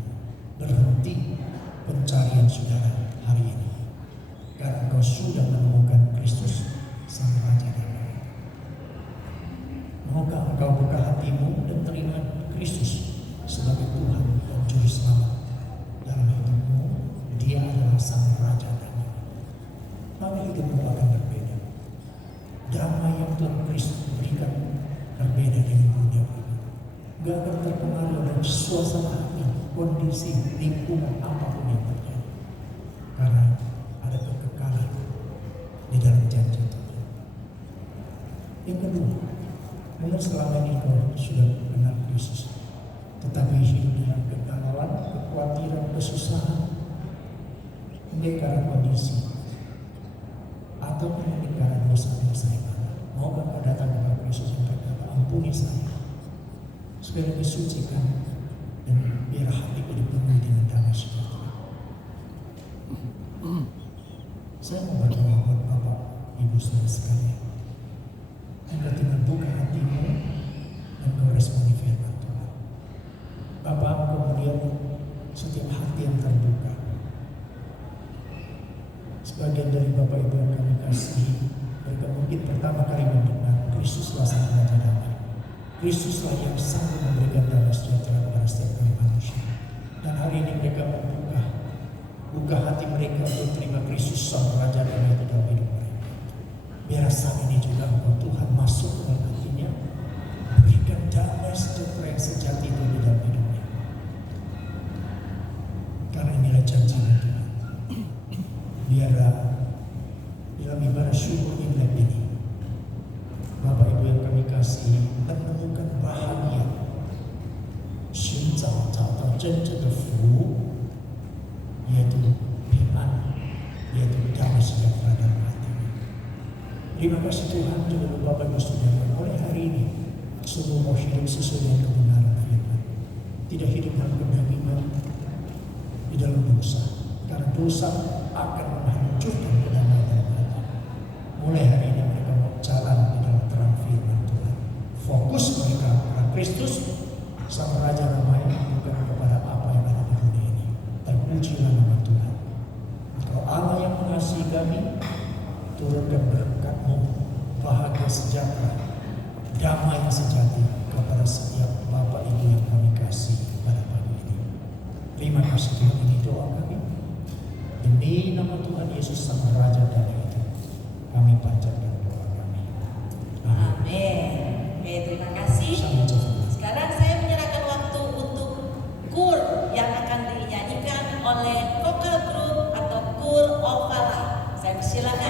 Berhenti pencarian saudara hari ini, karena engkau sudah menemukan Kristus Sang Raja damai. Maukah engkau buka hatimu dan terima Kristus sebagai Tuhan dan Juru Selamat dalam hidupmu? Dia adalah Sang Raja damai. Maka hidupmu akan berbeda. Damai yang Tuhan Kristus berikan berbeda dengan dunia ini. Gak akan terpengaruh dengan suasana hati, kondisi, lingkungan apapun yang terjadi. Karena ada kekekalan di dalam janji Tuhan. Yang kedua, mungkin selama ini kau sudah kenal Yesus, tetapi hidup dengan kegalauan, kekhawatiran, kesusahan, mungkin karena kondisi atau mungkin karena dosa-dosa yang ada. Maukah kau datang kepada Yesus yang berkata, ampuni saya, supaya disucikan dan biar hatiku dipenuhi dengan damai sejahtera. Saya mau berdoa buat Bapak, Ibu, saudara sekalian. Engkau tinggal buka hatimu dan kau responi firman Tuhan. Bapak, engkau melihat setiap hati yang terbuka. Sebagian dari Bapak Ibu yang kami kasih, mereka mungkin pertama kali mendengar Kristuslah Sang Raja damai. Kristuslah yang sanggup memberikan damai sejahtera kepada setiap kami manusia. Dan hari ini mereka buka hati mereka untuk terima Kristus Sang Raja damai di dalam hidup mereka. Biar saat ini juga engkau Tuhan masuk ke dalam hatinya, berikan damai sejahtera yang sejati itu di dalam hidupnya. Karena inilah janji Tuhan. Biar dalam ibadah syukur Imlek ini, Bapak Ibu yang kami kasih, menemukan bahagia, 寻找到真正的福， yaitu iman, yaitu damai sejahtera dalam hati. Terima kasih Tuhan juga Bapak Ibu Saudara, mulai hari ini semua mau hidup sesuai dengan kebenaran firman. Tidak hidup dalam kedagingan, di dalam dosa. Karena dosa akan menghancurkan kedamaian dalam hati. Mulai hari ini mereka mau jalan di dalam terang firman Tuhan. Fokus mereka kepada Kristus Sang Raja damai, bukan kepada apa yang ada di dunia ini. Terpujilah nama Tuhan. Engkau Allah yang mengasihi kami, turunkan berkat-Mu, bahagia sejahtera, damai yang sejati kepada setiap Bapak Ibu yang kami kasih pada pagi ini. Terima kasih Tuhan, ini doa kami. Demi nama Tuhan Yesus Sang Raja damai itu, kami panjatkan doa kami. Amin. Oke, terima kasih. Sekarang saya menyerahkan waktu untuk kur yang akan dinyanyikan oleh vokal grup atau kur Ovala. Saya persilakan.